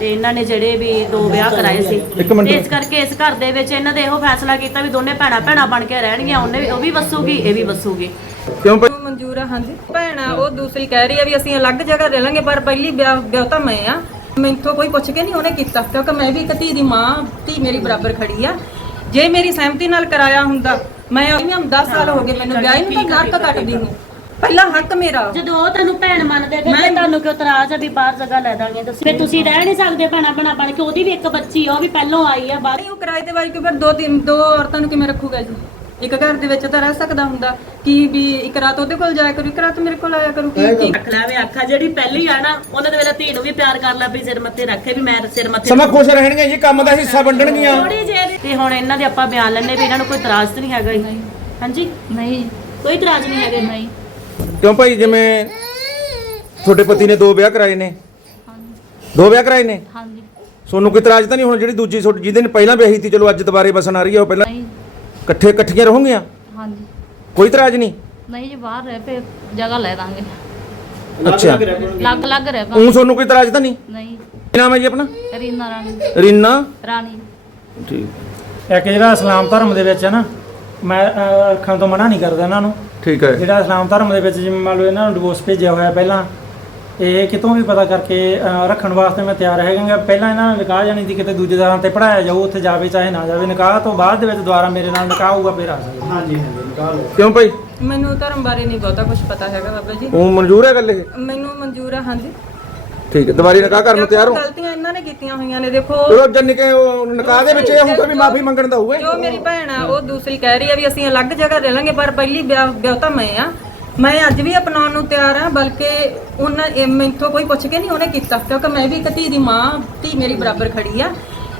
ਤੇ ਇਹਨਾਂ ਨੇ ਜਿਹੜੇ ਵੀ ਦੋ ਵਿਆਹ ਕਰਾਏ ਸੀ। ਇੱਕ ਮਿੰਟ। ਤੇ ਇਸ ਕਰਕੇ ਇਸ ਘਰ ਦੇ ਵਿੱਚ ਇਹਨਾਂ ਦੇ ਇਹੋ ਫੈਸਲਾ ਕੀਤਾ ਵੀ ਦੋਨੇ ਭੈਣਾਂ ਭੈਣਾਂ ਬਣ ਕੇ ਰਹਿਣਗੀਆਂ ਉਹਨੇ ਵੀ- ਉਹ ਵੀ ਵਸੂਗੀ ਇਹ ਵੀ ਵਸੂਗੀ। ਕਿਉਂ ਭਾਈ ਮਨਜ਼ੂਰ ਆ ਹਾਂਜੀ। ਭੈਣ ਆ ਉਹ ਦੂਸਰੀ ਕਹਿ ਰਹੀ ਆ ਵੀ ਅਸੀਂ ਅਲੱਗ ਜਗ੍ਹਾ ਰਹਿ ਲਾਂਗੇ ਪਰ ਪਹਿਲੀ ਵਿਆਹ ਵਿਆਹ ਤਾਂ ਮੈਂ ਆ। ਮੈਥੋਂ ਕੋਈ ਪੁੱਛ ਕੇ ਨਹੀਂ ਉਹਨੇ ਕੀਤਾ ਕਿਉਂਕਿ ਮੈਂ ਵੀ ਇੱਕ ਧੀ ਦੀ ਮਾਂ ਧੀ ਮੇਰੀ ਬਰਾਬਰ ਖੜੀ ਆ। ਜੇ ਮੇਰੀ ਸਹਿਮਤੀ ਨਾਲ ਕਰਾਇਆ ਹੁੰਦਾ ਮੈਂ ਮੈਂ 10 ਸਾਲ ਹੋ ਗਏ ਮੈਨੂੰ ਵਿਆਹ ਹੀ ਨੂੰ ਤਾਂ ਨਰਕ ਕੱਟਦੀ ਨੂੰ ਪਹਿਲਾ ਹੱਕ ਮੇਰਾ। ਜਦੋਂ ਉਹ ਤੈਨੂੰ ਭੈਣ ਮੰਨਦੇ ਤੇ ਫਿਰ ਤੁਹਾਨੂੰ ਕਿਉਂ ਤਰਾਜ ਆ ਵੀ ਬਾਹਰ ਜਗ੍ਹਾ ਲੈ ਦਾਂਗੇ ਤੁਸੀਂ ਫਿਰ ਤੁਸੀਂ ਰਹਿ ਨਹੀਂ ਸਕਦੇ ਭੈਣਾਂ ਭੈਣਾਂ ਬਣ ਕੇ ਉਹਦੀ ਵੀ ਇੱਕ ਬੱਚੀ ਆ ਉਹ ਵੀ ਪਹਿਲੋਂ ਆਈ ਆ ਬਾਹਰ। ਨਹੀਂ ਉਹ ਕਿਰਾਏ ਤੇ ਵਾਰੀ ਕਿ ਫਿਰ ਦੋ ਤਿੰਨ ਦੋ ਔਰਤਾਂ ਨੂੰ ਕਿਵੇਂ ਰੱਖੂਗਾ ਜੀ? ਇੱਕ ਘਰ ਦੇ ਵਿੱਚ ਤਾਂ ਰਹਿ ਸਕਦਾ ਹੁੰਦਾ। ਕਿ ਵੀ ਇੱਕ ਰਾਤ ਉਹਦੇ ਕੋਲ ਜਾਇਆ ਕਰੂ ਇੱਕ ਰਾਤ ਮੇਰੇ ਕੋਲ ਆਇਆ ਕਰੂ? ਕੀ ਕੀ ਰੱਖ ਲੈ ਵੇ ਆਖਾ ਜਿਹੜੀ ਪਹਿਲੀ ਆ ਨਾ ਉਹਨਾਂ ਦੇ ਵੇਲੇ ਧੀ ਨੂੰ ਵੀ ਪਿਆਰ ਕਰ ਲੈ ਵੀ ਸਿਰ ਮੱਥੇ ਰੱਖੇ ਵੀ ਮੈਂ ਸਿਰ ਮੱਥੇ ਸਮਾਂ ਖੁਸ਼ ਰਹਿਣਗੇ ਜੀ ਕੰਮ ਦਾ ਹਿੱਸਾ ਵੰਡਣਗੀਆਂ। ਥੋੜੀ ਜਿਹੀ ਤੇ ਹੁਣ ਇਹਨਾਂ ਦੇ ਆਪਾਂ ਬਿਆਨ ਲੈਣੇ ਵੀ ਇਹਨਾਂ ਨੂੰ ਕੋਈ ਇਤਰਾਜ਼ ਤਾਂ ਨਹੀਂ ਹੈਗਾ ਜੀ। ਹਾਂਜੀ? ਨਹੀਂ। ਕੋਈ ਇਤਰਾਜ਼ ਨਹੀਂ ਹੈਗਾ। ਨਹੀਂ। ਕਿਉਂ ਭਾਈ? ਜਿਵੇਂ ਤੁਹਾਡੇ ਪਤੀ ਨੇ ਦੋ ਵਿਆਹ ਕਰਾਏ ਨੇ। ਹਾਂਜੀ। ਦੋ ਵਿਆਹ ਕਰਾਏ ਨੇ? ਹਾਂਜੀ। ਤੁਹਾਨੂੰ ਕੋਈ ਇਤਰਾਜ਼ ਤਾਂ ਨਹੀਂ ਹੁਣ ਜਿਹੜੀ ਦੂਜੀ ਤੁਹਾਡੀ ਜਿਹਦੇ ਨੇ ਪਹਿਲਾਂ ਵਿਆਹੀ ਸੀ? ਚਲੋ ਅੱਜ ਦੁਬਾਰੇ ਬਸਣ ਆ ਰਹੀ ਹੈ ਉਹ ਪਹਿਲਾਂ ਨਹੀਂ। ਇਕੱਠੇ ਇਕੱਠੀਆਂ ਰਹੋਗੀਆਂ? ਹਾਂਜੀ। ਕੋਈ ਇਤਰਾਜ਼ ਨਹੀਂ? ਨਹੀਂ ਜੀ ਬਾਹਰ ਰਹਿ ਪਏ ਜਗ੍ਹਾ ਲੈ ਦਾਂਗੇ। ਅੱਛਾ। ਲੱਗ ਲੱਗ ਰਹਿ ਉਹ ਤੁਹਾਨੂੰ ਕੋਈ ਇਤਰਾਜ਼ ਤਾਂ ਨਹੀਂ? ਨਹੀਂ। ਕੀ ਨਾਮ ਹੈ ਜੀ ਆਪਣਾ? ਰੀਨਾ ਰਾਣੀ। ਰੀਨਾ? ਰਾਣੀ। ਠੀਕ। ਇੱਕ ਜਿਹੜਾ ਇਸਲਾਮ ਧਰਮ ਦੇ ਵਿੱਚ ਹੈ ਨਾ ਮੈਂ ਅਹ, ਰੱਖਣ ਤੋਂ ਮਨਾ ਨਹੀਂ ਕਰਦਾ ਇਹਨਾਂ ਨੂੰ। ਠੀਕ ਹੈ। ਜਿਹੜਾ ਇਸਲਾਮ ਧਰਮ ਦੇ ਵਿੱਚ ਜਿਵੇਂ ਮੰਨ ਲਓ ਇਹਨਾਂ ਨੂੰ ਡਿਵੋਰਸ ਭੇਜਿਆ ਹੋਇਆ ਪਹਿਲਾਂ ਇਹ ਕਿਤੋਂ ਵੀ ਪਤਾ ਕਰਕੇ ਰੱਖਣ ਵਾਸਤੇ ਮੈਂ ਤਿਆਰ ਹੈਗਾ ਪਹਿਲਾਂ ਇਹਨਾਂ ਨੂੰ ਨਿਕਾਹ ਜਾਣੀ ਸੀ ਕਿਤੇ ਦੂਜੇ ਦਾਰਾਂ ਤੇ ਪੜਾਇਆ ਜਾਊ ਉੱਥੇ ਜਾਵੇ ਚਾਹੇ ਨਾ ਜਾਵੇ ਨਿਕਾਹ ਤੋਂ ਬਾਅਦ ਦੇ ਵਿੱਚ ਦੁਬਾਰਾ ਮੇਰੇ ਨਾਲ ਨਿਕਾਹ ਹੋਊਗਾ ਫਿਰ ਆ ਸਕਦਾ। ਕਿਉਂ ਭਾਈ? ਮੈਨੂੰ ਧਰਮ ਬਾਰੇ ਨਹੀਂ ਬਹੁਤਾ ਕੁਝ ਪਤਾ ਹੈਗਾ ਬਾਬਾ ਜੀ। ਉਹ ਮਨਜ਼ੂਰ ਹੈ ਗੱਲ ਇਹ? ਮੈਨੂੰ ਮਨਜ਼ੂਰ ਆ ਹਾਂਜੀ। ਠੀਕ ਹੈ ਦੁਬਾਰੀ ਨਿਕਾਹ ਕਰਨ ਨੂੰ ਤਿਆਰ ਹੋ। ਗਲਤੀਆਂ ਇਹਨਾਂ ਨੇ ਕੀਤੀਆਂ ਹੋਈਆਂ ਨੇ ਦੇਖੋ। ਚਲੋ ਜੰਨ ਕੇ ਉਹ ਨਿਕਾਹ ਦੇ ਵਿੱਚ ਇਹ ਹੋਊਗਾ ਵੀ ਮਾਫੀ ਮੰਗਣ ਦਾ ਹੋਊਗਾ। ਜੋ ਮੇਰੀ ਭੈਣ ਆ ਉਹ ਦੂਸਰੀ ਕਹਿ ਰਹੀ ਆ ਵੀ ਅਸੀਂ ਅਲੱਗ ਜਗ੍ਹਾ ਰਹਿ ਲਾਂਗੇ ਪਰ ਪਹਿਲੀ ਵਿਆਹ ਤਾਂ ਮੈਂ ਆ। ਮੈਂ ਅੱਜ ਵੀ ਅਪਣਾਉਣ ਨੂੰ ਤਿਆਰ ਆ ਬਲਕਿ ਉਹਨਾਂ ਮੈਥੋਂ ਕੋਈ ਪੁੱਛ ਕੇ ਨਹੀਂ ਉਹਨੇ ਕੀਤਾ ਕਿਉਂਕਿ ਮੈਂ ਵੀ ਇੱਕ ਧੀ ਦੀ ਮਾਂ ਧੀ ਮੇਰੀ ਬਰਾਬਰ ਖੜੀ ਆ।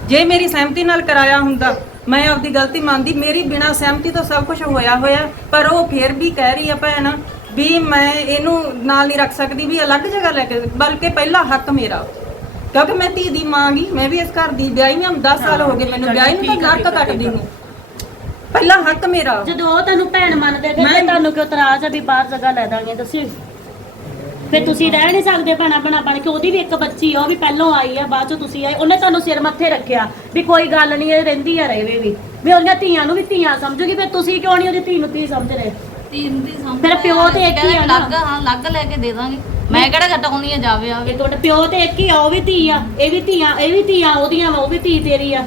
ਜੇ ਮੇਰੀ ਸਹਿਮਤੀ ਨਾਲ ਕਰਾਇਆ ਹੁੰਦਾ ਮੈਂ ਆਪਦੀ ਗਲਤੀ ਮੰਨਦੀ ਮੇਰੀ ਬਿਨਾਂ ਸਹਿਮਤੀ ਤੋਂ ਸਭ ਕੁਝ ਹੋਇਆ ਹੋਇਆ ਪਰ ਉਹ ਫੇਰ ਵੀ ਕਹਿ ਰਹੀ ਆ ਭੈਣ ਵੀ ਮੈਂ ਇਹਨੂੰ ਨਾਲ ਨਹੀਂ ਰੱਖ ਸਕਦੀ ਵੀ ਅਲੱਗ ਜਗ੍ਹਾ ਲੈ ਕੇ ਬਲਕਿ ਪਹਿਲਾ ਹੱਕ ਮੇਰਾ। ਕਿਉਂਕਿ ਮੈਂ ਧੀ ਦੀ ਮਾਂ ਗੀ ਮੈਂ ਵੀ ਇਸ ਘਰ ਦੀ ਵਿਆਹੀ ਨੂੰ 10 ਸਾਲ ਹੋ ਗਏ ਮੈਨੂੰ ਵਿਆਹੀ ਨੂੰ ਤਾਂ ਨਰਕ ਕੱਟਦੀ ਨੂੰ। ਪਹਿਲਾ ਹੱਕ ਮੇਰਾ। ਜਦੋਂ ਉਹ ਤੈਨੂੰ ਭੈਣ ਮੰਨਦੇ ਤੇ ਫਿਰ ਤੁਹਾਨੂੰ ਕਿਉਂ ਇਤਰਾਜ਼ ਆ ਵੀ ਬਾਹਰ ਜਗ੍ਹਾ ਲੈ ਦਾਂਗੇ ਦੱਸੀ ਫਿਰ ਤੁਸੀਂ ਰਹਿ ਨਹੀਂ ਸਕਦੇ ਭੈਣਾਂ ਭੈਣਾਂ ਬਣ ਕੇ ਉਹਦੀ ਵੀ ਇੱਕ ਬੱਚੀ ਆ ਉਹ ਵੀ ਪਹਿਲੋਂ ਆਈ ਆ ਬਾਅਦ ਚ ਤੁਸੀਂ ਆਏ ਉਹਨੇ ਤੁਹਾਨੂੰ ਸਿਰ ਮੱਥੇ ਰੱਖਿਆ ਵੀ ਕੋਈ ਗੱਲ ਨਹੀਂ ਇਹ ਰਹਿੰਦੀ ਆ ਰਹੇ ਵੀ। ਵੀ ਉਹਦੀਆਂ ਧੀਆਂ ਨੂੰ ਵੀ ਧੀਆਂ ਸਮਝੂਗੀ ਫਿਰ ਤੁਸੀਂ ਕਿਉਂ ਨਹੀਂ ਉਹਦੀ ਧੀ ਨੂੰ ਧੀ ਸਮਝ ਰਹੇ ਤਿੰਨ ਦੀ ਸੰਭਲ ਮੇਰਾ ਪਿਓ ਤੇ ਇੱਕ ਹੀ ਆ ਨਾ। ਲੱਗ ਹਾਂ ਲੱਗ ਲੈ ਕੇ ਦੇ ਦਾਂਗੇ। ਮੈਂ ਕਿਹੜਾ ਘਟਾਉਣੀ ਆ ਜਾਵੇ ਆਵੇ। ਇਹ ਤੁਹਾਡੇ ਪਿਓ ਤੇ ਇੱਕ ਹੀ ਆ ਉਹ ਵੀ ਧੀ ਆ ਇਹ ਵੀ ਧੀਆਂ ਇਹ ਵੀ ਧੀਆਂ ਉਹਦੀਆਂ ਵਾ ਉਹ ਵੀ ਧੀ ਤੇਰੀ ਆ।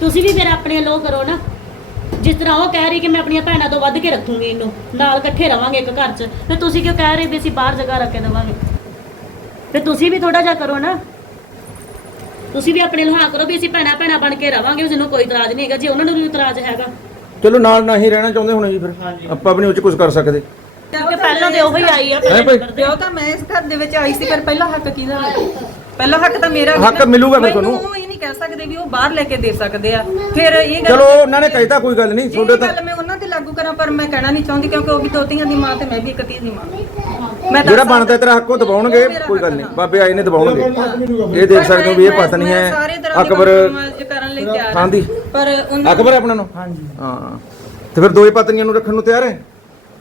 ਤੁਸੀਂ ਵੀ ਫਿਰ ਆਪਣੇ ਲੋ ਕਰੋ ਨਾ। ਜਿਸ ਤਰ੍ਹਾਂ ਉਹ ਕਹਿ ਰਹੀ ਕਿ ਮੈਂ ਆਪਣੀਆਂ ਭੈਣਾਂ ਤੋਂ ਵੱਧ ਕੇ ਰੱਖੂੰਗੀ ਇਹਨੂੰ ਨਾਲ ਇਕੱਠੇ ਰਵਾਂਗੇ ਇੱਕ ਘਰ 'ਚ। ਫਿਰ ਤੁਸੀਂ ਕਿਉਂ ਕਹਿ ਰਹੇ ਵੀ ਅਸੀਂ ਬਾਹਰ ਜਗ੍ਹਾ ਰੱਖ ਕੇ ਦੇਵਾਂਗੇ? ਫਿਰ ਤੁਸੀਂ ਵੀ ਥੋੜਾ ਜਿਹਾ ਕਰੋ ਨਾ। ਤੁਸੀਂ ਵੀ ਆਪਣੇ ਲੁਹਾ ਕਰੋ ਵੀ ਅਸੀਂ ਭੈਣਾਂ ਭੈਣਾਂ ਬਣ ਕੇ ਰਵਾਂਗੇ ਜਿਹਨੂੰ ਕੋਈ ਇਤਰਾਜ਼ ਨਹੀਂ ਹੈਗਾ। ਜੇ ਉਹਨਾਂ ਨੂੰ ਵੀ ਇਤਰਾਜ਼ ਹੈਗਾ ਚਲੋ ਨਾਲ ਨਹੀਂ ਰਹਿਣਾ ਚਾਹੁੰਦੇ ਹੋਣੇ ਜੀ ਫਿਰ। ਆਪਾਂ ਆਪਣੀ ਉੱਚ ਕੁਝ ਕਰ ਸਕਦੇ। ਕਿਉਂਕਿ ਪਹਿਲਾਂ ਤੇ ਉਹੀ ਆਈ ਆ ਹੈ ਭਾਈ? ਵਿਆਹ ਤਾਂ ਮੈਂ ਇਸ ਘਰ ਦੇ ਵਿੱਚ ਆਈ ਸੀ ਪਰ ਪਹਿਲਾ ਹੱਕ ਕਿਹਦਾ? ਹੈ ਪਹਿਲਾ ਹੱਕ ਤਾਂ ਮੇਰਾ ਹੱਕ। ਮਿਲੂਗਾ ਫਿਰ ਮੈਨੂੰ ਤੁਹਾਨੂੰ। ਉਹ ਇਹ ਨਹੀਂ ਕਹਿ ਸਕਦੇ ਵੀ ਉਹ ਬਾਹਰ ਲੈ ਕੇ ਦੇ ਸਕਦੇ ਆ। ਫਿਰ ਇਹ ਗੱਲ ਚਲੋ ਉਹਨਾਂ ਨੇ ਕਹਿਤਾ ਕੋਈ ਗੱਲ ਨਹੀਂ ਤੁਹਾਡੇ ਤਾਂ ਗੱਲ ਮੈਂ ਉਹਨਾਂ ਤੇ ਲਾਗੂ ਕਰਾਂ ਪਰ ਮੈਂ ਕਹਿਣਾ ਨਹੀਂ ਚਾਹੁੰਦੀ ਕਿਉਂਕਿ ਉਹ ਵੀ ਦੋ ਧੀਆਂ ਦੀ ਮਾਂ ਤੇ ਮੈਂ ਵੀ ਇੱਕ ਧੀ ਦੀ ਮਾਂ। ਮੈਂ ਜਿਹੜਾ ਬਣਦਾ ਤੇਰਾ ਹੱਕ ਉਹ ਦਬਾਉਣਗੇ ਕੋਈ ਗੱਲ ਨਹੀਂ। ਬਾਬੇ ਆਏ ਨੇ ਦਬਾਉਣਗੇ। ਇਹ ਦੇਖ ਸਕਦੇ ਹੋ ਵੀ ਇਹ ਪਤਨੀ ਹੈ। ਦੀ ਅਕਬਰ compromise ਕਰਨ ਲਈ ਤਿਆਰ ਹਾਂ ਹਾਂਜੀ ਪਰ ਉਹਨਾਂ ਅਕਬਰ ਹੈ ਆਪਣਾ ਨੂੰ? ਹਾਂਜੀ। ਹਾਂ। ਤੇ ਫਿਰ ਦੋਏ ਪਤਨੀਆਂ ਨੂੰ ਰੱਖਣ ਨੂੰ ਤਿਆਰ ਹੈ?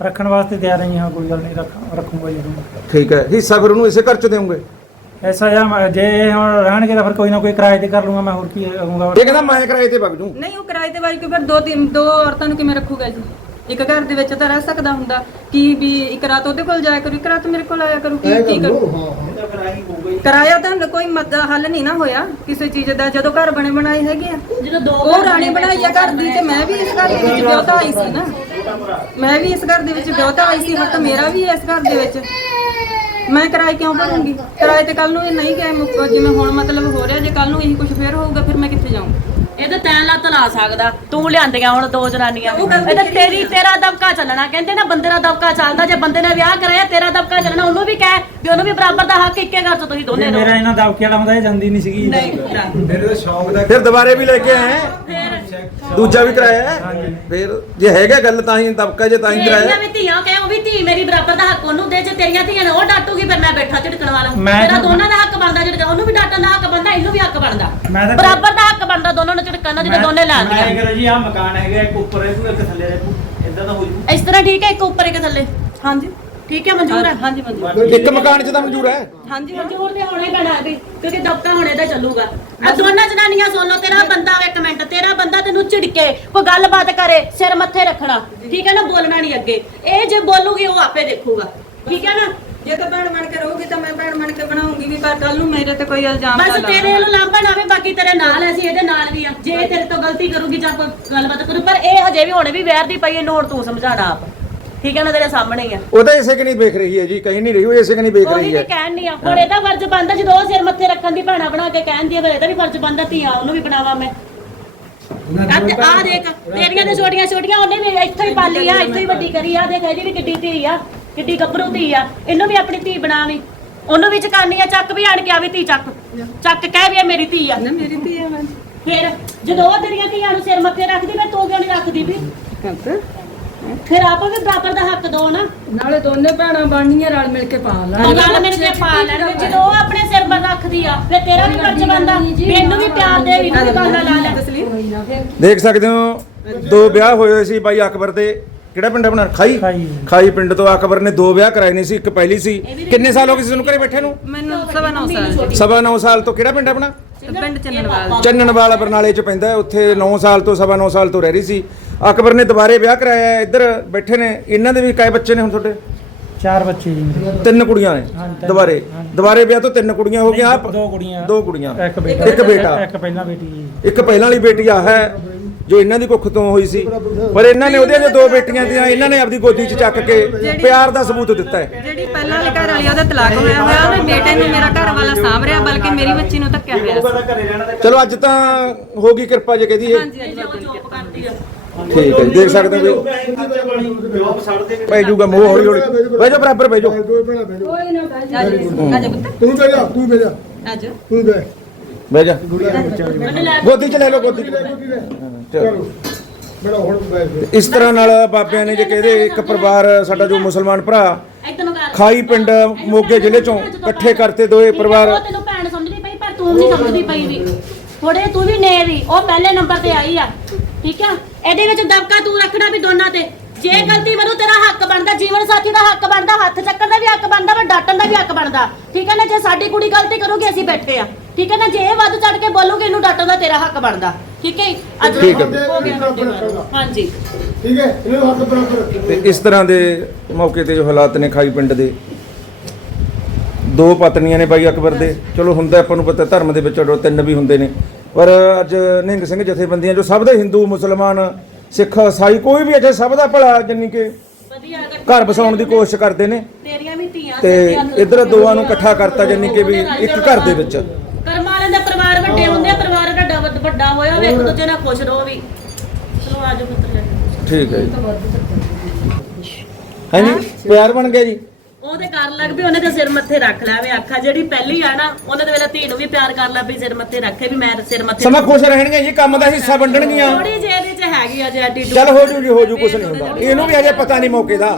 ਰੱਖਣ ਵਾਸਤੇ ਤਿਆਰ ਹਾਂ ਜੀ ਹਾਂ ਕੋਈ ਗੱਲ ਨਹੀਂ ਰੱਖ ਰੱਖੂਗਾ ਜ਼ਰੂਰ ਠੀਕ ਹੈ ਹਿੱਸਾ ਫਿਰ ਉਹਨੂੰ ਇਸੇ ਘਰ ਚ ਦੇਵੋਗੇ? ਐਸਾ ਜਾਂ ਮੈਂ- ਜੇ ਹੁਣ ਰਹਿਣਗੇ ਤਾਂ ਫਿਰ ਕੋਈ ਨਾ ਕੋਈ ਕਿਰਾਏ ਤੇ ਕਰ ਲੂੰਗਾ ਮੈਂ ਹੋਰ ਕੀ ਹੋਊਗਾ। ਇਹ ਕਹਿੰਦਾ ਮੈਂ ਕਿਰਾਏ ਤੇ ਵਗ ਜੂ। ਨਹੀਂ ਉਹ ਕਿਰਾਏ ਤੇ ਵਾਰੀ ਕਿ ਫਿਰ ਦੋ ਤਿੰਨ ਦੋ ਔਰਤਾਂ ਨੂੰ ਕਿਵੇਂ ਰੱਖੂਗਾ ਜੀ? ਇੱਕ ਘਰ ਦੇ ਵਿੱਚ ਤਾਂ ਰਹਿ ਸਕਦਾ ਹੁੰਦਾ ਕਿ ਵੀ ਇੱਕ ਰਾਤ ਉਹਦੇ ਕੋਲ ਜਾਇਆ ਕਰੂ ਇੱਕ ਰਾਤ ਮੇਰੇ ਕੋਲ ਆਇਆ ਕਰੂ ਕੀ ਕੀ ਕਰੂ ਕਿਰਾਇਆ ਤਾਂ ਕੋਈ ਮੱਦਾ ਹੱਲ ਨਹੀਂ ਨਾ ਹੋਇਆ ਕਿਸੇ ਚੀਜ਼ ਦਾ ਜਦੋਂ ਘਰ ਬਣੇ ਬਣਾਏ ਹੈਗੇ ਆ। ਜਦੋਂ ਦੋ ਉਹ ਰਾਣੀ ਬਣਾਈ ਆ ਘਰ ਦੀ ਤੇ ਮੈਂ ਵੀ ਇਸ ਘਰ ਦੇ ਵਿੱਚ ਵਿਆਹਤਾ ਆਈ ਸੀ ਨਾ। ਮੈਂ ਵੀ ਇਸ ਘਰ ਦੇ ਵਿੱਚ ਵਿਆਹਤਾ ਆਈ ਸੀ ਹੱਕ ਮੇਰਾ ਵੀ ਇਸ ਘਰ ਦੇ ਵਿੱਚ। ਮੈਂ ਕਿਰਾਏ ਕਿਉਂ ਭਰੂੰਗੀ? ਕਿਰਾਏ ਤੇ ਕੱਲ ਨੂੰ ਇਹ ਨਹੀਂ ਗਏ ਜਿਵੇਂ ਹੁਣ ਮਤਲਬ ਹੋ ਰਿਹਾ ਜੇ ਕੱਲ ਨੂੰ ਇਹੀ ਕੁਝ ਫੇਰ ਹੋਊਗਾ ਫਿਰ ਮੈਂ ਕਿੱਥੇ ਜਾਊਂ ਇਹ ਤਾਂ ਤੈਨ ਲੱਤ ਲਾ ਸਕਦਾ ਤੂੰ ਲਿਆਂਦੀਆਂ ਹੁਣ ਦੋ ਜਨਾਨੀਆਂ। ਇਹ ਤਾਂ ਤੇਰੀ ਤੇਰਾ ਦਬਕਾ ਚੱਲਣਾ ਕਹਿੰਦੇ ਨਾ ਬੰਦੇ ਦਾ ਦਬਕਾ ਚੱਲਦਾ ਜੇ ਬੰਦੇ ਨੇ ਵਿਆਹ ਕਰਾਇਆ ਤੇਰਾ ਦਬਕਾ ਚੱਲਣਾ ਉਹਨੂੰ ਵੀ ਕਹਿ ਵੀ ਉਹਨੂੰ ਵੀ ਬਰਾਬਰ ਦਾ ਹੱਕ ਇੱਕੇ ਘਰ ਚ ਤੁਸੀਂ ਦੋਨੇ ਰਹੋ। ਮੇਰਾ ਇਹਨਾਂ ਦਬਕੇ ਵਾਲਾ ਹੁੰਦਾ ਇਹ ਜਾਂਦੀ ਨਹੀਂ ਸੀਗੀ। ਨਹੀਂ ਫਿਰ ਦੁਬਾਰੇ ਵੀ ਲੈ ਕੇ ਆਏ ਦੂਜਾ ਵੀ ਕਰਾਇਆ ਹੈ। ਫਿਰ ਜੇ ਹੈਗਾ ਗੱਲ ਤਾਂ ਹੀ ਤਬਕਾ ਜੇ ਤਾਂ ਹੀ ਕਰਾਇਆ। ਵੀ ਧੀਆਂ ਕਹੇ ਉਹ ਵੀ ਧੀ ਮੇਰੀ ਬਰਾਬਰ ਦਾ ਹੱਕ ਉਹਨੂੰ ਦੇ ਜੇ ਤੇਰੀਆਂ ਧੀਆਂ ਨੇ ਉਹ ਡਾਟੂਗੀ ਫਿਰ ਮੈਂ ਬੈਠਾ ਝਟਕਣ ਵਾਲਾ। ਮੈਂ ਤੇਰਾ ਤਾਂ- ਦੋਨਾਂ ਦਾ ਹੱਕ ਬਣਦਾ ਝਟਕਾ ਉਹਨੂੰ ਵੀ ਡਾਟਣ ਦਾ ਹੱਕ ਬਣਦਾ ਇਹਨੂੰ ਵੀ ਹੱਕ ਬਣਦਾ। ਤਾਂ- ਬਰਾਬਰ ਦਾ ਹੱਕ ਬਣਦਾ ਦੋਨਾਂ ਦੋਨੇ ਮੈਂ ਇਹ ਕਰਾਂ ਜੀ ਆ ਮਕਾਨ ਹੈਗਾ ਇੱਕ ਉੱਪਰ ਹੈ ਇੱਕ ਥੱਲੇ ਹੈ ਇਦਾਂ ਦਾ ਹੋ ਜੂ। ਇਸ ਤਰ੍ਹਾਂ ਠੀਕ ਹੈ ਇੱਕ ਉੱਪਰ ਇੱਕ ਥੱਲੇ। ਹਾਂਜੀ। ਠੀਕ ਹੈ ਮਨਜ਼ੂਰ ਹੈ। ਹਾਂਜੀ ਮਨਜ਼ੂਰ ਇੱਕ ਮਕਾਨ 'ਚ ਤਾਂ ਮਨਜ਼ੂਰ ਹੈ। ਹਾਂਜੀ ਮਨਜ਼ੂਰ ਤੇ ਹੋਣਾ ਹੀ ਪੈਣਾ ਵੀ ਕਿਉਂਕਿ ਦਬਕਾ ਹੋਣੇ ਦਾ ਚੱਲੂਗਾ। ਆ ਦੋਨਾਂ ਜਨਾਨੀਆਂ ਸੁਣ ਲਓ ਤੇਰਾ ਬੰਦਾ ਵਾ ਇੱਕ ਮਿੰਟ ਤੇਰਾ ਬੰਦਾ ਤੈਨੂੰ ਝਿੜਕੇ ਕੋਈ ਗੱਲਬਾਤ ਕਰੇ ਸਿਰ ਮੱਥੇ ਰੱਖਣਾ। ਠੀਕ ਹੈ ਨਾ ਬੋਲਣਾ ਨਹੀਂ ਅੱਗੇ। ਇਹ ਜੇ ਬੋਲੂਗੀ ਉਹ ਆਪੇ ਦੇਖੂਗਾ। ਠੀਕ ਹੈ ਨਾ? ਜੇ ਤਾਂ ਭੈਣ ਬਣ ਕੇ ਰਹੂਗੀ ਤਾਂ ਮੈਂ ਭੈਣ ਬਣ ਕੇ ਬਣਾਉਂਗੀ ਵੀ ਪਰ ਕੱਲ ਨੂੰ ਮੇਰੇ ਤੇ ਕੋਈ ਇਲਜ਼ਾਮ ਨਾ ਬਸ। ਤੇਰੇ ਲਾਂਭਾ ਨਾ ਬਾਕੀ ਤੇਰੇ ਨਾਲ ਅਸੀਂ ਇਹਦੇ ਨਾਲ ਵੀ ਆ। ਜੇ ਇਹ ਤੇਰੇ ਤੋਂ ਗਲਤੀ ਕਰੂਗੀ ਜਾਂ ਕੋਈ ਗੱਲਬਾਤ ਕਰੂ ਪਰ ਇਹ ਹਜੇ ਵੀ ਹੁਣੇ ਵੀ ਵੈਰ ਦੀ ਪਈ ਹੁਣ ਤੂੰ ਸਮਝਾਣਾ ਆਪ। ਠੀਕ ਹੈ ਨਾ ਤੇਰੇ ਸਾਹਮਣੇ ਹੀ ਆ। ਉਹ ਤਾਂ ਇਸੇ ਕਿ ਨਹੀਂ ਵੇਖ ਰਹੀ ਹੈ ਜੀ ਕਹੀਂ ਨਹੀਂ ਰਹੀ ਉਹ ਇਸੇ ਕਿ ਨਹੀਂ ਵੇਖ ਉਹੀ ਰਹੀ ਤੇ ਹੈ। ਕਹਿਣ ਨਹੀਂ ਆ। ਹੁਣ ਇਹਦਾ ਫਰਜ਼ ਬਣਦਾ ਜਦੋਂ ਉਹ ਸਿਰ ਮੱਥੇ ਰੱਖਣ ਦੀ ਭਾਣਾ ਬਣਾ ਕੇ ਕਹਿੰਦੀ ਆ ਫਿਰ ਇਹਦਾ ਵੀ ਫਰਜ਼ ਬਣਦਾ ਧੀਆ ਉਹਨੂੰ ਵੀ ਬਣਾਵਾ ਮੈਂ। ਆ ਦੇਖ ਤੇਰੀਆਂ ਤੇ ਛੋਟੀਆਂ ਛੋਟੀਆਂ ਉਹਨੇ ਵੀ ਇੱਥੇ ਹੀ ਪਾਲੀ ਆ ਇੱਥੇ ਹੀ ਵੱਡੀ ਕਰੀ ਆ। ਦੇਖ ਇਹਦੀ ਵੀ ਕਿੱਡੀ ਧੀ ਆ ਕਿੱਡੀ ਗੱਭਰੂ ਧੀ ਆ। ਇਹਨੂੰ ਵੀ ਆਪਣੀ ਧੀ ਬਣਾਵੀਂ। ਉਹਨੂੰ ਵੀ ਚਕਾਨੀ ਆ ਚੱਕ ਵੀ ਆਣ ਕੇ ਆਵੀ ਧੀ ਚੱਕ। ਚੱਕ ਕਹਿ ਵੀ ਇਹ ਮੇਰੀ ਧੀ ਆ। ਨਾ ਮੇਰੀ ਧੀ ਹੈ ਮੈਂ। ਫਿਰ ਜਦੋਂ ਉਹ ਤੇਰੀਆਂ ਧੀਆਂ ਨੂੰ ਸਿਰ ਮੱਥੇ ਰੱਖਦੀ ਮੈਂ ਤੂੰ ਕਿਉਂ ਨਹੀਂ ਰੱਖਦੀ ਵੀ? ਫਿਰ ਆਪਾਂ ਵੀ ਬਰਾਬਰ ਦਾ ਹੱਕ ਦੋ ਨਾ। ਨਾਲੇ ਦੋਨੇ ਭੈਣਾਂ ਬਣਨੀਆਂ ਰਲ ਮਿਲ ਕੇ ਪਾ ਲਾ ਉਹ ਗੱਲ ਮੇਰੇ ਤੇ ਪਾ ਲੈਣਗੇ ਜਦੋਂ ਉਹ ਆਪਣੇ ਸਿਰ ਪਰ ਰੱਖਦੀ ਆ ਫਿਰ ਤੇਰਾ ਵੀ ਫਰਜ਼ ਬਣਦਾ। ਇਹਨੂੰ ਵੀ ਪਿਆਰ ਦੇ ਵੀ ਗੱਲ ਲਾ ਲੈ। ਦੇਖ ਸਕਦੇ ਹੋ ਦੋ ਵਿਆਹ ਹੋਏ ਹੋਏ ਸੀ ਬਾਈ ਅਕਬਰ ਦੇ। ਕਿਹੜਾ ਪਿੰਡ ਆਪਣਾ? ਖਾਈ? ਖਾਈ। ਖਾਈ ਪਿੰਡ ਤੋਂ ਅਕਬਰ ਨੇ ਦੋ ਵਿਆਹ ਕਰਾਏ ਨਹੀਂ ਸੀ ਇੱਕ ਪਹਿਲੀ ਸੀ। ਕਿੰਨੇ ਸਾਲ ਹੋ ਗਏ ਸੀ ਤੁਹਾਨੂੰ ਘਰੇ ਬੈਠੇ ਨੂੰ? ਮੈਨੂੰ ਸਵਾ ਨੌ ਸਾਲ ਸਵਾ 9 ਸਾਲ ਤੋਂ ਕਿਹੜਾ ਪਿੰਡ ਆਪਣਾ? ਪਿੰਡ ਚੰਨਵਾਲ ਚੰਨਣਵਾਲਾ। ਬਰਨਾਲੇ ਚ ਪੈਂਦਾ ਹੈ, ਉੱਥੇ 9 ਸਾਲ ਤੋਂ ਸਵਾ 9 ਸਾਲ ਤੋਂ ਰਹਿ ਰਹੀ ਸੀ। ਅਕਬਰ ਨੇ ਦੁਬਾਰੇ ਵਿਆਹ ਕਰਾਇਆ ਹੈ, ਇੱਧਰ ਬੈਠੇ ਨੇ। ਇਹਨਾਂ ਦੇ ਵੀ ਕਾਏ ਬੱਚੇ ਨੇ ਹੁਣ ਤੁਹਾਡੇ? ਚਾਰ ਬੱਚੇ ਜੀ ਮੇਰੇ। ਤਿੰਨ ਕੁੜੀਆਂ ਨੇ ਤਿੰਨ। ਦੁਬਾਰੇ। ਦੁਬਾਰੇ ਵਿਆਹ ਤੋਂ ਤਿੰਨ ਕੁੜੀਆਂ ਹੋ ਗਈਆਂ ਆਪ ਦੋ ਕੁੜੀਆਂ। ਦੋ ਕੁੜੀਆਂ। ਇੱਕ ਬੇਟਾ। ਇੱਕ ਬੇਟਾ। ਇੱਕ ਪਹਿਲਾਂ ਬੇਟੀ ਜੀ। ਇੱਕ ਪਹਿਲਾਂ ਵਾਲੀ ਬੇਟੀ ਆ ਹੈ। ਜੋ ਇਹਨਾਂ ਦੀ ਕੁੱਖ ਤੋਂ ਹੋਈ ਸੀ। ਪਰ ਇਹਨਾਂ ਨੇ ਉਹਦੀਆਂ ਜੋ ਦੋ ਬੇਟੀਆਂ ਦੀਆਂ ਇਹਨਾਂ ਨੇ ਆਪਦੀ ਗੋਦੀ 'ਚ ਚੱਕ ਕੇ ਪਿਆਰ ਦਾ ਸਬੂਤ ਦਿੱਤਾ ਹੈ। ਜਿਹੜੀ ਪਹਿਲਾਂ ਵਾਲੀ ਘਰ ਵਾਲੀ ਉਹਦਾ ਤਲਾਕ ਹੋਇਆ ਹੋਇਆ ਉਹਦੇ ਬੇਟੇ ਨੂੰ ਮੇਰਾ ਘਰ ਵਾਲਾ ਸਾਂਭ ਰਿਹਾ ਬਲਕਿ ਮੇਰੀ ਬੱਚੀ ਨੂੰ ਧੱਕਿਆ ਹੋਇਆ ਚਲੋ ਅੱਜ ਤਾਂ ਹੋ ਗਈ ਕਿਰਪਾ ਜੇ ਕਹਦੀ ਜੀ। ਆ ਠੀਕ ਹੈ ਜੀ, ਦੇਖ ਸਕਦੇ ਹੋ ਵੀ ਪੈ ਜਾਊਗਾ ਮੂੰਹ ਹੌਲੀ ਹੌਲੀ। ਬਹਿ ਜਾਓ ਬਰਾਬਰ ਬਹਿ ਜਾਓ ਕੋਈ ਨਾ ਬਹਿ ਜਾ। ਜਾ। ਜਾ ਤੂੰ ਬਹਿ ਜਾ ਤੂੰ ਬਹਿ ਜਾ। ਜਾ ਤੂੰ ਬਹਿ। ਬਹਿ ਜਾ। ਉਹਨੇ ਲੈ ਗੋਦੀ 'ਚ ਲੈ ਲਓ ਗੋਦੀ 'ਚ। ਲੈ। ਚਲੋ ਹੁਣ ਇਸ ਤਰ੍ਹਾਂ ਨਾਲ ਬਾਬਿਆਂ ਨੇ ਜੇ ਕਹਦੇ ਇੱਕ ਪਰਿਵਾਰ ਸਾਡਾ ਜੋ ਮੁਸਲਮਾਨ ਭਰਾ ਖਾਈ ਪਿੰਡ ਮੋਗੇ ਜ਼ਿਲ੍ਹੇ ਚੋਂ ਇਕੱਠੇ ਕਰਤੇ ਦੋਏ ਪਰਿਵਾਰ। ਉਹ ਤੈਨੂੰ ਭੈਣ ਸਮਝਦੀ ਪਈ ਪਰ ਤੂੰ ਨਹੀਂ ਸਮਝਦੀ ਪਈ ਵੀ। ਥੋੜੇ ਤੂੰ ਵੀ ਨੇ ਵੀ ਉਹ ਪਹਿਲੇ ਨੰਬਰ ਤੇ ਆਈ ਆ ਠੀਕ ਆ? ਇਹਦੇ ਵਿੱਚ ਦਬਕਾ ਤੂੰ ਰੱਖਣਾ ਵੀ ਦੋਨਾਂ ਤੇ। ਜੇ ਗਲਤੀ ਮੈਨੂੰ ਤੇਰਾ ਹੱਕ ਬਣਦਾ ਜੀਵਨ ਸਾਥੀ ਦਾ ਹੱਕ ਬਣਦਾ ਹੱਥ ਚੱਕਣ ਦਾ ਵੀ ਹੱਕ ਬਣਦਾ ਵਾ ਡਾਟਣ ਦਾ ਵੀ ਹੱਕ ਬਣਦਾ। ਠੀਕ ਹੈ ਨਾ ਜੇ ਸਾਡੀ ਕੁੜੀ ਗਲਤੀ ਕਰੂਗੀ ਅਸੀਂ ਬੈਠੇ ਆ। ਠੀਕ ਹੈ ਨਾ ਜੇ ਇਹ ਵੱਧ ਚੜ ਕੇ ਬੋਲੂਗੀ ਇਹਨੂੰ ਡਾਟਣ ਦਾ ਤੇਰਾ ਹੱਕ ਬਣਦਾ। ਠੀਕ ਹੈ? ਅੱਜ ਠੀਕ ਹੈ। ਹੋ ਗਿਆ ਵੱਡੀ ਗੱਲ। ਹਾਂਜੀ। ਠੀਕ ਹੈ ਇਹਨੂੰ ਹੱਥ ਬਰਾਬਰ ਰੱਖੋ। ਤੇ ਇਸ ਤਰ੍ਹਾਂ ਦੇ ਮੌਕੇ ਤੇ ਜੋ ਹਾਲਾਤ ਨੇ ਖਾਈ ਪਿੰਡ ਦੇ ਦੋ ਪਤਨੀਆਂ ਨੇ ਬਾਈ ਅਕਬਰ ਦੇ। ਚਲੋ ਹੁੰਦਾ ਆਪਾਂ ਨੂੰ ਪਤਾ ਧਰਮ ਦੇ ਵਿੱਚ ਅਡੋ ਤਿੰਨ ਵੀ ਹੁੰਦੇ ਨੇ। ਪਰ ਅੱਜ ਨਿਹੰਗ ਸਿੰਘ ਜਥੇਬੰਦੀਆਂ ਜੋ ਸਭ ਦੇ ਹਿੰਦੂ ਮੁਸਲਮਾਨ ਸਿੱਖ ਈਸਾਈ ਕੋਈ ਵੀ ਇੱਥੇ ਸਭ ਦਾ ਭਲਾ ਜੰਨੀ ਕਿ ਵਧੀਆ ਅਗਰ ਘਰ ਬਸਾਉਣ ਦੀ ਕੋਸ਼ਿਸ਼ ਕਰਦੇ ਨੇ। ਤੇਰੀਆਂ ਵੀ ਧੀਆਂ ਤੇ ਤੇਰੀਆਂ ਇੱਧਰ ਦੋਆਂ ਨੂੰ ਇਕੱਠਾ ਕਰਤਾ ਜੰਨੀ ਕਿ ਵੀ ਇੱਕ ਘਰ ਦੇ ਵਿੱਚ ਕਰਮ ਵਾਲਿਆਂ ਦੇ ਪਰਿਵਾਰ ਵੱਡੇ ਹੁੰਦੇ ਆ ਪਰਿਵਾਰ ਵੱਡਾ ਵੱਡ- ਵੱਡਾ ਹੋਇਆ ਹੋਵੇ ਇੱਕ ਦੂਜੇ ਨਾਲ ਖੁਸ਼ ਰਹੋ ਵੀ ਚਲੋ ਆਜੋ ਪੁੱਤਰ ਲੈ ਕੇ। ਠੀਕ ਹੈ ਜੀ। ਹਾਂਜੀ ਪਿਆਰ ਬਣ ਗਿਆ ਜੀ। ਉਹ ਤੇ ਕਰ ਲੱਗ ਵੀ ਉਹਨੇ ਤੇ ਸਿਰ ਮੱਥੇ ਰੱਖ ਲਿਆ ਵੇ ਆਖਾ ਜਿਹੜੀ ਪਹਿਲੀ ਆ ਨਾ ਉਹਨੇ ਤੇ ਵੇਲੇ ਧੀ ਨੂੰ ਵੀ ਪਿਆਰ ਕਰ ਲਿਆ ਵੀ ਸਿਰ ਮੱਥੇ ਰੱਖੇ ਵੀ ਮੈਂ ਸਿਰ ਮੱਥੇ ਸਮਾਂ ਖੁਸ਼ ਰਹਿਣਗੇ ਜੀ ਕੰਮ ਦਾ ਹਿੱਸਾ ਵੰਡਣਗੀਆਂ। ਥੋੜੀ ਜਿਹੀ ਇਹਦੇ ਚ ਹੈਗੀ ਆ ਜੇ ਐਟੀਟਿਊਡ ਚੱਲ ਹੋ ਜੂ ਜੀ ਹੋ ਜੂ ਕੁਛ ਨਹੀਂ ਹੁੰਦਾ। ਇਹਨੂੰ ਵੀ ਅਜੇ ਪਤਾ ਨਹੀਂ ਮੌਕੇ ਦਾ।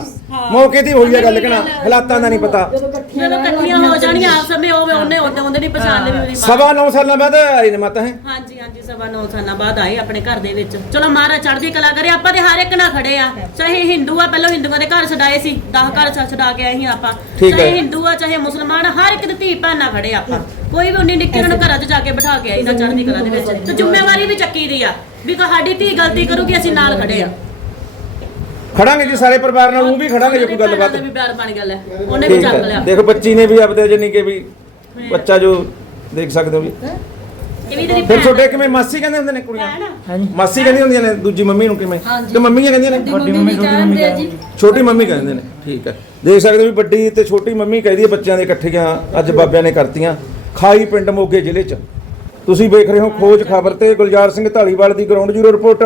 ਮੌਕੇ ਦੀ ਹੋਈ ਹੈ ਗੱਲ ਕਹਣਾ ਹਾਲਾਤਾਂ ਦਾ ਨਹੀਂ ਪਤਾ। ਜਦੋਂ ਇਕੱਠੀਆਂ ਹੋ ਜਾਣੀਆਂ ਆਪ ਸਮੇਂ ਹੋਵੇ ਉਹਨੇ ਉਹਦੇ ਉਹਦੇ ਨਹੀਂ ਪਛਾਣ ਲਈ ਉਹਦੀ ਮਾਂ। ਸਵਾ 9 ਸਾਲਾਂ ਬਾਅਦ ਆਈ ਨੇ ਮਤ ਹੈ? ਹਾਂਜੀ ਹਾਂਜੀ ਸਵਾ ਨੌ ਸਾਲਾਂ ਬਾਅਦ ਆਏ ਆਪਣੇ ਘਰ ਦੇ ਵਿੱਚ। ਚਲੋ ਮਹਾਰਾਜ ਚੜ੍ਹਦੀ ਕਲਾ ਕਰੇ ਆਪਾਂ ਤੇ ਹਰ ਇੱਕ ਨਾਲ ਖੜੇ ਆ। ਚਾਹੇ ਹਿੰਦੂ ਆ ਪਹਿਲਾਂ ਹਿੰਦੂਆਂ ਦੇ ਘਰ ਛਡਾਏ ਸੀ 10 ਘਰ ਛ- ਛਡਾ ਕੇ ਆਏ ਸੀ ਆਪਾਂ। ਠੀਕ ਹੈ। ਚਾਹੇ ਹਿੰਦੂ ਆ ਚਾਹੇ ਮੁਸਲਮਾਨ ਹਰ ਇੱਕ ਦੀ ਧੀ ਭੈਣ ਨਾਲ ਖੜੇ ਆ ਆਪਾਂ। ਕੋਈ ਵੀ ਉਨੀ ਨਿੱਕੇ ਨੂੰ ਘਰਾਂ 'ਚ ਜਾ ਕੇ ਬਿਠਾ ਕੇ ਆਈਦਾ ਚੜ੍ਹਦੀ ਕਲਾ ਦੇ ਵਿੱਚ। ਤੇ ਜ਼ਿੰਮੇਵਾਰੀ ਵੀ ਚੱਕੀ ਦੀ ਆ ਵੀ ਸਾਡੀ ਧੀ ਗਲਤੀ ਕਰੂਗੀ ਅਸੀਂ ਨਾਲ ਖੜੇ ਆ। ਖੜਾਂਗੇ ਜੀ ਸਾਰੇ ਪਰਿਵਾਰ ਨਾਲ ਉਹ ਵੀ ਖੜਾਂਗੇ ਜੇ ਕੋਈ ਗੱਲਬਾਤ। ਵੀ ਪਿਆਰ ਬਣ ਗਿਆ ਲੈ। ਉਹਨੇ ਵੀ ਚੱਕ ਹੈ ਲਿਆ। ਦੇਖੋ ਬੱਚੀ ਨੇ ਵੀ ਆਪਦੇ ਜਨੀ ਕਿ ਵੀ ਬੱਚਾ ਜੋ ਦੇਖ ਸਕਦੇ ਹੋ ਵੀ। ਇਹ ਵੀ ਤੇਰੀ ਫਿਰ ਭੈਣ ਛੋਟੇ ਕਿਵੇਂ ਮਾਸੀ ਕਹਿੰਦੇ ਹੁੰਦੇ ਨੇ ਕੁੜੀਆਂ। ਹਾਂਜੀ। ਮਾਸੀ ਕਹਿੰਦੀਆਂ ਹੁੰਦੀਆਂ ਨੇ ਦੂਜੀ ਮੰਮੀ ਨੂੰ ਕਿਵੇਂ? ਤੇ ਮੰਮੀਆਂ ਕਹਿੰਦੀਆਂ ਨੇ? ਵੱਡੀ ਮੰਮੀ ਛੋਟੀ ਮੰਮੀ ਕਹਿੰਦੀ। ਛੋਟੀ ਮੰਮੀ ਕਹਿੰਦੇ ਨੇ ਠੀਕ ਹੈ। ਦੇਖ ਸਕਦੇ ਹੋ ਵੀ ਵੱਡੀ ਤੇ ਛੋਟੀ ਮੰਮੀ ਕਹਿੰਦੀ ਹੈ ਬੱਚਿਆਂ ਦੇ ਇਕੱਠੀਆਂ ਅੱਜ ਬਾਬਿਆਂ ਨੇ ਕਰਤੀਆਂ। ਖਾਈ ਪਿੰਡ ਮੋਗੇ ਜ਼ਿਲ੍ਹੇ 'ਚ। ਤੁਸੀਂ ਵੇਖ ਰਹੇ ਹੋ ਖੋਜ ਖਬਰ ਤੇ ਗੁਲਜ਼ਾਰ ਸਿੰਘ ਢਾਲੀਵਾਲ ਦੀ ਗਰਾਊਂਡ ਜ਼ੀਰੋ ਰਿਪੋਰਟ।